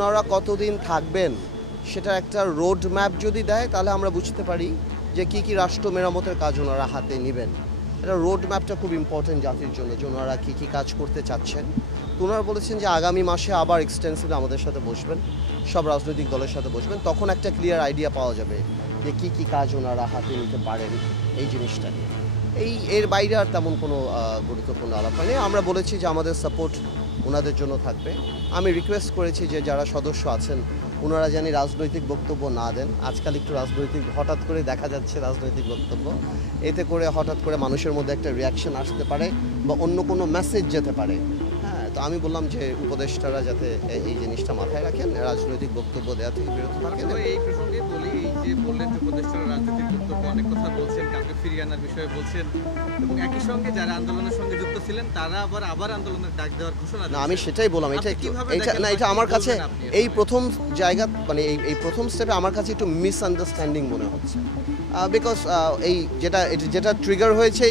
ওনারা কতদিন থাকবেন সেটা একটা রোড ম্যাপ যদি দেয় তাহলে আমরা বুঝতে পারি যে কী রাষ্ট্র মেরামতের কাজ ওনারা হাতে নেবেন। এটা রোড ম্যাপটা খুব ইম্পর্টেন্ট জাতির জন্য যে ওনারা কী কাজ করতে চাচ্ছেন। তো ওনারা বলেছেন যে আগামী মাসে আবার এক্সটেন্সিভলি আমাদের সাথে বসবেন, সব রাজনৈতিক দলের সাথে বসবেন, তখন একটা ক্লিয়ার আইডিয়া পাওয়া যাবে যে কী কাজ ওনারা হাতে নিতে পারেন এই জিনিসটা নিয়ে। এর বাইরে আর তেমন কোনো গুরুত্বপূর্ণ আলাপ হয়নি। আমরা বলেছি যে আমাদের সাপোর্ট ওনাদের জন্য থাকবে। আমি রিকোয়েস্ট করেছি যে যারা সদস্য আছেন ওনারা জানি রাজনৈতিক বক্তব্য না দেন। আজকাল একটু রাজনৈতিক হঠাৎ করে দেখা যাচ্ছে রাজনৈতিক বক্তব্য, এতে করে হঠাৎ করে মানুষের মধ্যে একটা রিয়াকশন আসতে পারে বা অন্য কোনো মেসেজ যেতে পারে। হ্যাঁ, তো আমি বললাম যে উপদেষ্টারা যাতে এই জিনিসটা মাথায় রাখেন, রাজনৈতিক বক্তব্য দেওয়া থেকে বিরত থাকেন। এই প্রসঙ্গে বলি, এই যে বললেন যে উপদেষ্টারা রাজনৈতিক বক্তব্য অনেক কথা বলছেন, কাউকে ফিরিয়ে আনার বিষয়ে বলছেন, এবং একই সঙ্গে যারা আন্দোলনের সঙ্গে যুক্ত ছিলেন তারা আবার আন্দোলনের ডাক দেওয়ার ঘোষণা। না, আমি সেটাই বললাম, এটা আমার কাছে এই প্রথম জায়গা, মানে এই প্রথম স্টেপে আমার কাছে একটু মিসআন্ডারস্ট্যান্ডিং মনে হচ্ছে। বিকজ যেটা ট্রিগার হয়েছে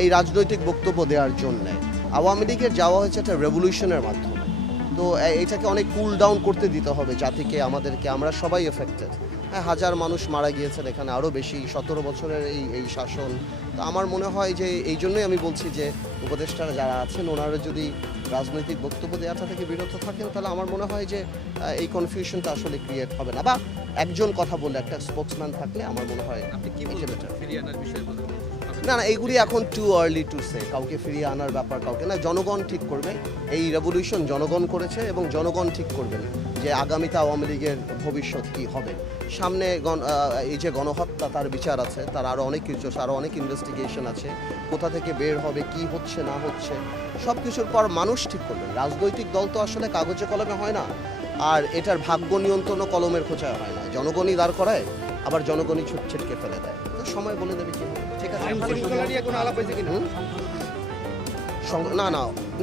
এই রাজনৈতিক বক্তব্য দেওয়ার জন্যে আওয়ামী লীগের যাওয়া হয়েছে একটা রেভলিউশনের মাধ্যমে। তো এটাকে অনেক কুল ডাউন করতে দিতে হবে জাতিকে, আমাদেরকে, আমরা সবাই এফেক্টেড। হ্যাঁ, হাজার মানুষ মারা গিয়েছেন এখানে, আরও বেশি, 17 বছরের এই শাসন। তো আমার মনে হয় যে এই জন্যই আমি বলছি যে উপদেষ্টারা যারা আছেন ওনারা যদি রাজনৈতিক বক্তব্য দেওয়াটা থেকে বিরত থাকেন তাহলে আমার মনে হয় যে এই কনফিউশনটা আসলে ক্রিয়েট হবে না, বা একজন কথা বললে একটা স্পোক্সম্যান থাকলে আমার মনে হয় আপনি কি বলবেন ফিরিয়ে আনার বিষয়ে বলবেন? না, এইগুলি এখন টু আর্লি টু সে, কাউকে ফিরিয়ে আনার ব্যাপার কাউকে না, জনগণ ঠিক করবে। এই রেভলিউশন জনগণ করেছে এবং জনগণ ঠিক করবেন যে আগামীতে আওয়ামী লীগের ভবিষ্যৎ কী হবে। সামনে এই যে গণহত্যা, তার বিচার আছে, তার আরও অনেক কিছু, আরও অনেক ইনভেস্টিগেশন আছে, কোথা থেকে বের হবে, কি হচ্ছে না হচ্ছে, সব কিছুর পর মানুষ ঠিক করবেন। রাজনৈতিক দল তো আসলে কাগজে কলমে হয় না, আর এটার ভাগ্য নিয়ন্ত্রণও কলমের খোঁচায় হয় না। জনগণই দাঁড় করায়, আবার জনগণই ছিটকে ফেলে দেয়। তো সময় বলে দেবে কি হবে। ঠিক আছে,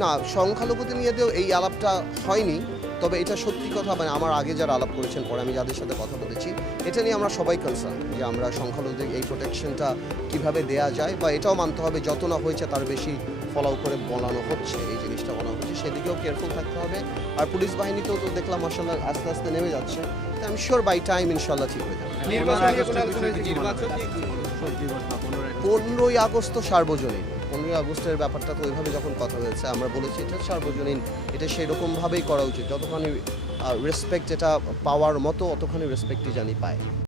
না সংখ্যালঘুদের নিয়ে এই আলাপটা হয়নি। তবে এটা সত্যি কথা, মানে আমার আগে যারা আলাপ করেছেন, পরে আমি যাদের সাথে কথা বলেছি, এটা নিয়ে আমরা সবাই কনসার্ন যে আমরা সংখ্যালঘুদের এই প্রোটেকশনটা কিভাবে দেয়া যায়, বা এটাও মানতে হবে যত না হয়েছে তার বেশি ফলো করে বলানো হচ্ছে, এই জিনিসটা বলা হচ্ছে, সেদিকেও কেয়ারফুল থাকতে হবে। আর পুলিশ বাহিনীতেও তো দেখলাম মাশাআল্লাহ আস্তে আস্তে নেমে যাচ্ছে। তো আমি শিওর বাই টাইম ইনশাল্লাহ ঠিক হয়ে যাবে। 15ই আগস্ট তো সার্বজনীন, 15ই আগস্টের ব্যাপারটা তো ওইভাবে যখন কথা হয়েছে আমরা বলেছি এটা সার্বজনীন, এটা সেরকমভাবেই করা উচিত। যতখানি রেসপেক্ট এটা পাওয়ার মতো অতখানি রেসপেক্টই জানি পায়।